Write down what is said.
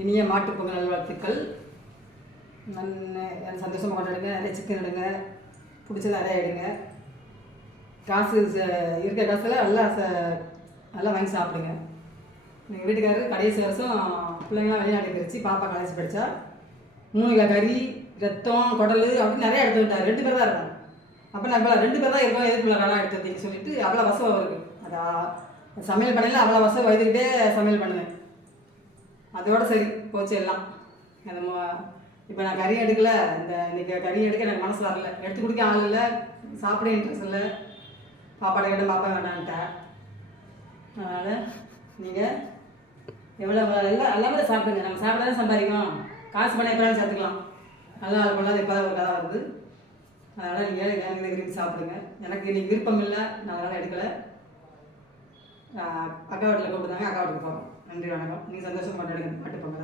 இனிய மாட்டுப்பொங்கல் நல்வாழ்த்துக்கள். என் சந்தோஷமாக கொண்டாடுங்க. நிறைய சிக்கன் எடுங்க, பிடிச்சது நிறையா எடுங்க. காசு இருக்கிற காசில் நல்லா வாங்கி சாப்பிடுங்க. எங்கள் வீட்டுக்காரர் கடைசி வருஷம் பிள்ளைங்களாம் வெளிநாட்டு போயிடுச்சு. பாப்பா காலேஜ் படித்தா 3 கிலோ கறி, ரத்தம், குடல் அப்படின்னு நிறையா எடுத்து விட்டார். 2 பேர் தான் இருக்காங்க. அப்போ நம்ம 2 பேர் தான் இருக்கோம், எதுக்குள்ள கடை எடுத்து வந்தீங்கன்னு சொல்லிட்டு அவ்வளோ வசம் அவருக்கு. அது சமையல் பண்ணல, அவ்வளோ வசம் வயதுக்கிட்டே சமையல் பண்ணுவேன். அதோட சரி போச்சு எல்லாம். அந்த இப்போ நான் கறி எடுக்கலை, இன்றைக்கி கறி எடுக்க எனக்கு மனசு வரல, எடுத்து குடிக்க ஆள் இல்லை, சாப்பிட இன்ட்ரெஸ்ட் இல்லை, பாப்பாடை கேட்ட பாப்பா வேண்டான்ட்டேன். அதனால் நீங்கள் எவ்வளோ எல்லாமே சாப்பிடுங்க. நம்ம சாப்பிட தான் சம்பாதிக்கணும். காசு பண்ண எப்போலாம் சேர்த்துக்கலாம். நல்லா பண்ணாது இப்போ ஒரு கதை வருது. அதனால் நீங்கள் எனக்கு விரும்பி சாப்பிடுங்க. எனக்கு இன்றைக்கி விருப்பம் இல்லை, நான் அதனால் எடுக்கலை. அக்கா வீட்டில் கூப்பிட்டுதாங்க, அக்கா வீட்டுக்கு போகிறோம். நன்றி, வணக்கம். நீங்கள் சந்தோஷமாக கொண்டாடுங்க மாட்டுப்பொங்கல்.